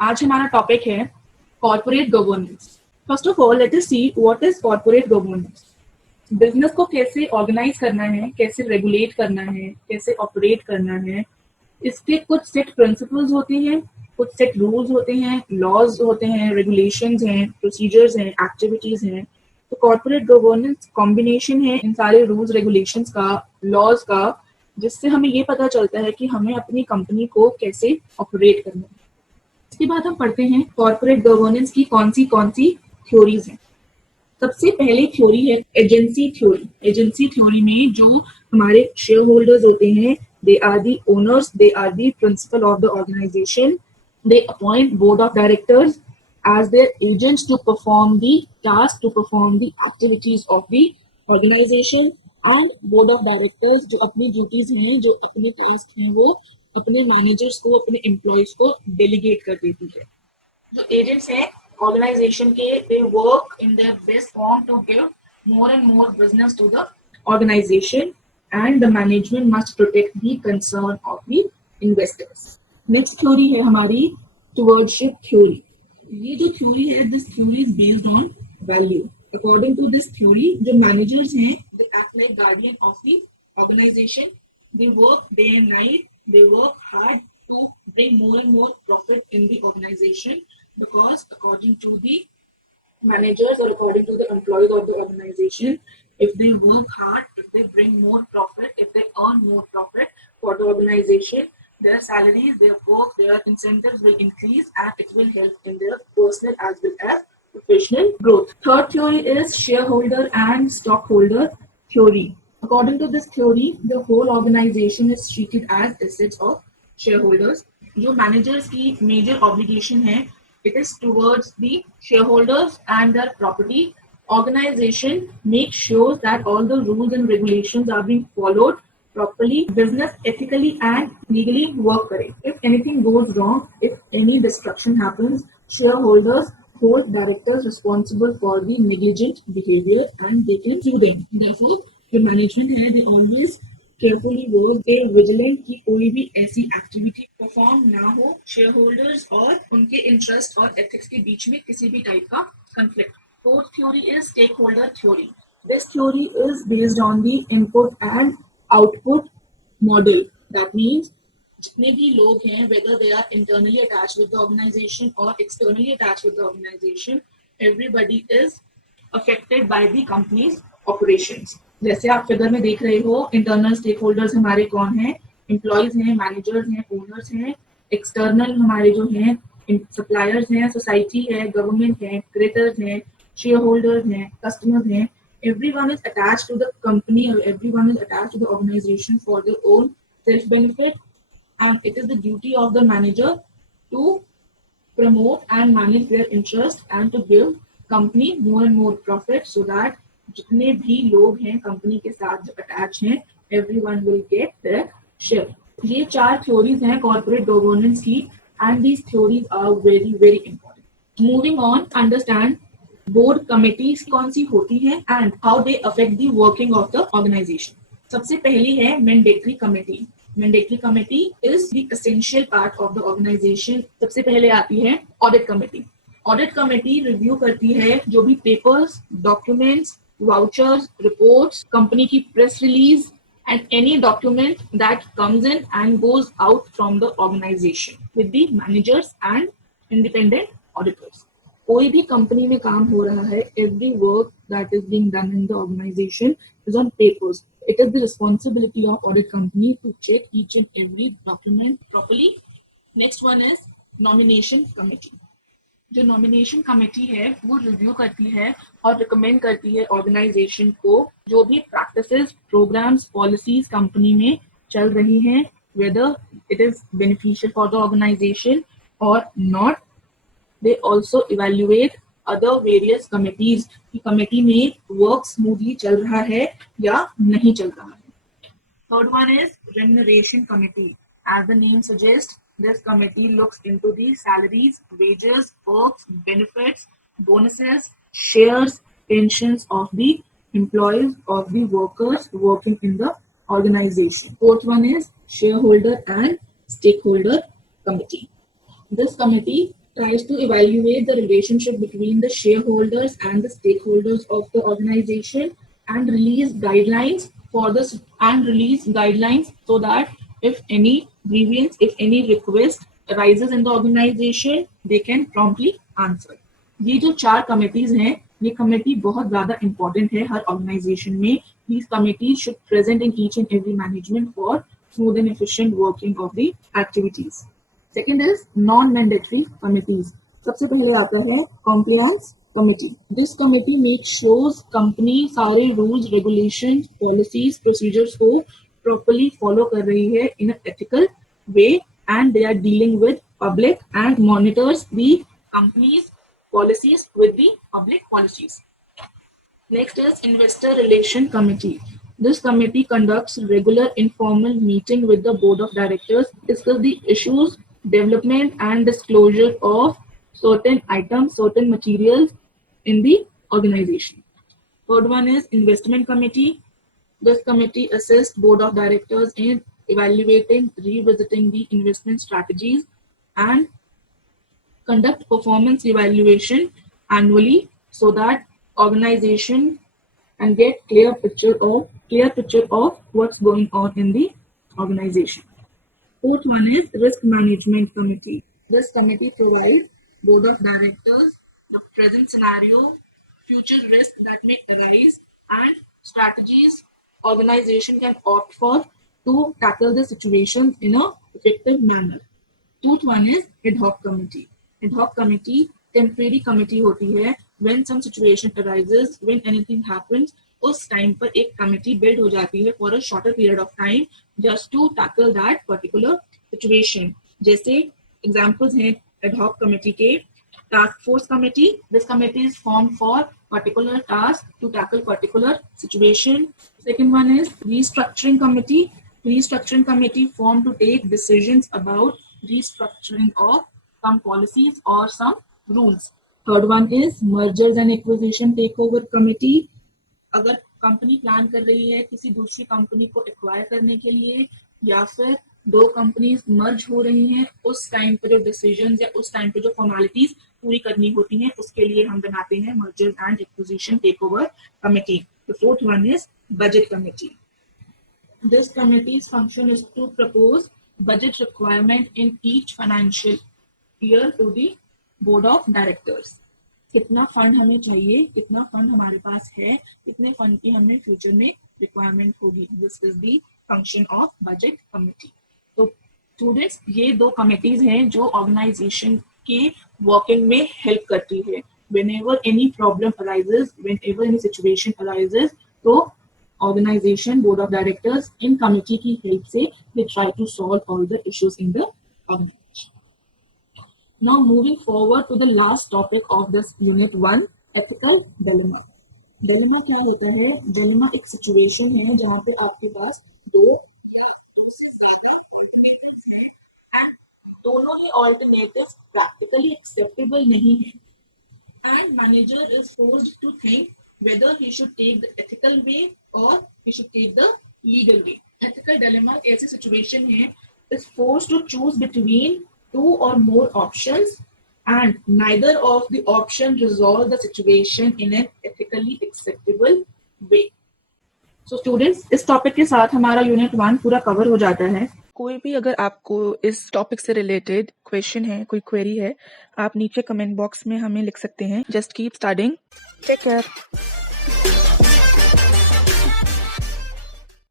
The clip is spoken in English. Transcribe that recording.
आज हमारा टॉपिक है corporate governance. First of all let us see what is corporate governance. Business को कैसे ऑर्गेनाइज करना है, कैसे रेगुलेट करना है, कैसे ऑपरेट करना है, इसके कुछ सेट प्रिंसिपल्स होते हैं, कुछ सेट रूल्स होते हैं, लॉज होते हैं, रेगुलेशंस हैं, प्रोसीजर्स हैं, एक्टिविटीज हैं। तो कॉर्पोरेट गवर्नेंस कॉम्बिनेशन है इन सारे रूल्स रेगुलेशंस का, लॉज का, जिससे हमें ये पता चलता है कि हमें अपनी कंपनी को कैसे ऑपरेट करना है। इसके बाद हम पढ़ते हैं कॉर्पोरेट गवर्नेंस की कौन सी थ्योरीज हैं। सबसे पहले थ्योरी है एजेंसी थ्योरी। एजेंसी थ्योरी में जो हमारे शेयर होल्डर्स होते हैं, they are the owners, they are the principal of the organization, they appoint board of directors as their agents to perform the task, to perform the activities of the organization, and board of directors जो अपनी duties हैं, जो अपने task हैं, वो अपने managers को, अपने एम्प्लॉयज को डेलीगेट कर देती है। जो एजेंट्स हैं ऑर्गेनाइजेशन के, they work in their best form to give more and more business to the organization, and the management must protect the concern of the investors. Next theory है हमारी stewardship theory. ये जो theory है, this theory is based on value. According to this theory, जो managers हैं, they act like guardian of the organization, they work day and night, they work hard to bring more and more profit in the organization, because according to the managers or according to the employees of the organization, if they work hard, if they bring more profit, if they earn more profit for the organization, their salaries, their work, their incentives will increase, and it will help in their personal as well as professional growth. Third theory is shareholder and stockholder theory. According to this theory, the whole organization is treated as assets of shareholders. जो managers की major obligation है, it is towards the shareholders and their property. Organization makes sure that all the rules and regulations are being followed properly, business ethically and legally work करे. If anything goes wrong, if any destruction happens, shareholders hold directors responsible for the negligent behavior and they can sue them. Therefore, the management है, they always carefully work, they vigilant कि कोई भी ऐसी activity perform ना हो share holders और उनके interest और एथिक्स के बीच में किसी भी टाइप का conflict. Fourth theory is stake holder theory. This theory is based on the input and output model. That means जितने भी लोग हैं, whether they are internally attached with the organization or externally attached with the organization, everybody is affected by the company's operations. जैसे आप figure में देख रहे हो, इंटरनल स्टेक होल्डर्स हमारे कौन हैं? एम्प्लॉयज हैं, मैनेजर्स हैं, ओनर्स हैं। एक्सटर्नल हमारे जो हैं सप्लायर्स हैं, सोसाइटी है, गवर्नमेंट है, क्रेडिटर्स हैं, शेयर होल्डर्स हैं, कस्टमर्स हैं। Everyone is attached to the company or everyone is attached to the organization for their own self benefit, and it is the duty of the manager to promote and manage their interest and to give company more and more profit, so that जितने भी लोग हैं company के साथ जो attach हैं, everyone will get their share. ये चार थ्योरीज हैं कॉर्पोरेट गवर्नेंस की, and these theories are very very important. Moving on, understand board committees कौन सी होती हैं and how they affect the working of the organization. सबसे पहली है mandatory committee. Mandatory committee is the essential part of the organization. सबसे पहले आती है audit committee. Audit committee review करती है जो भी papers, documents, vouchers, reports, company की press release and any document that comes in and goes out from the organization with the managers and independent auditors. कोई भी कंपनी में काम हो रहा है, every work that is being done in the organization is on papers. It is the responsibility of audit company to check each and every document properly. Next one is nomination committee. जो nomination committee है वो review करती है और recommend करती है organisation को जो भी प्रैक्टिसेस, प्रोग्राम्स, पॉलिसीज कंपनी में चल रही हैं, whether it is beneficial for the organization or not. They also evaluate other various committees कि कमेटी में वर्क स्मूथली चल रहा है या नहीं चल रहा है. Third one is remuneration committee. As the name suggests, this committee looks into the salaries, wages, perks, benefits, bonuses, shares, pensions of the employees, of the workers working in the organization. Fourth one is shareholder and stakeholder committee. This committee tries to evaluate the relationship between the shareholders and the stakeholders of the organization and release guidelines so that if any grievance, if any request arises in the organization, they can promptly answer. ये जो 4 committees हैं, ये committee बहुत ज्यादा important है हर organisation में. These committees should present in each and every management for smooth and efficient working of the activities. Second is non-mandatory committees. सबसे पहले आता है compliance committee. This committee makes sure company सारे rules, regulations, policies, procedures को properly follow कर रही है in an ethical way, and they are dealing with public and monitors the company's policies with the public policies. Next is Investor Relation Committee. This committee conducts regular informal meeting with the board of directors, discuss the issues, development and disclosure of certain items, certain materials in the organization. Third one is Investment Committee. This committee assists board of directors in evaluating, revisiting the investment strategies and conduct performance evaluation annually so that organization and get clear picture of what's going on in the organization. Fourth one is Risk Management Committee. This committee provides board of directors the present scenario, future risk that may arise, and strategies organization can opt for to tackle the situations in a effective manner. Fifth one is Ad Hoc Committee. Ad Hoc Committee temporary committee होती है. When some situation arises, when anything happens, उस time पर एक committee build हो जाती है for a shorter period of time just to tackle that particular situation. जैसे examples हैं ad hoc committee के. Task Force Committee. This committee is formed for particular task to tackle particular situation. Second one is Restructuring Committee. Restructuring Committee formed to take decisions about restructuring of some policies or some rules. Third one is Mergers and Acquisition Takeover Committee. अगर company plan कर रही है किसी दूसरी company को acquire करने के लिए या फिर दो कंपनीज मर्ज हो रही हैं, उस टाइम पर जो डिसीजंस या उस टाइम पर जो फॉर्मेलिटीज पूरी करनी होती हैं, उसके लिए हम बनाते हैं mergers and acquisition takeover committee. The fourth one is budget committee. This committee's function is to propose budget requirement in each financial year to the board of directors. कितना फंड हमें चाहिए, कितना फंड हमारे पास है, कितने फंड की हमें future में रिक्वायरमेंट होगी. This is the function of budget committee. तो स्टूडेंट्स, ये दो कमिटीज हैं जो ऑर्गेनाइजेशन के वर्किंग में हेल्प करती है. whenever any problem arises, whenever any situation arises, तो organization board of directors in committee की help से they try to solve all the issues in the organization. Now moving forward to the last topic of this unit 1, ethical dilemma. Dilemma क्या होता है? Dilemma एक situation है जहाँ पे आपके पास दो दोनों ही alternatives practically acceptable नहीं है, and manager is forced to think whether he should take the ethical way or he should take the legal way. Ethical dilemma ऐसी situation है, is forced to choose between two or more options and neither of the option resolve the situation in an ethically acceptable way. So students, इस topic के साथ हमारा unit 1 पूरा cover हो जाता है. कोई भी अगर आपको इस टॉपिक से रिलेटेड क्वेश्चन है, कोई क्वेरी है, आप नीचे कमेंट बॉक्स में हमें लिख सकते हैं. Just keep studying. Take care.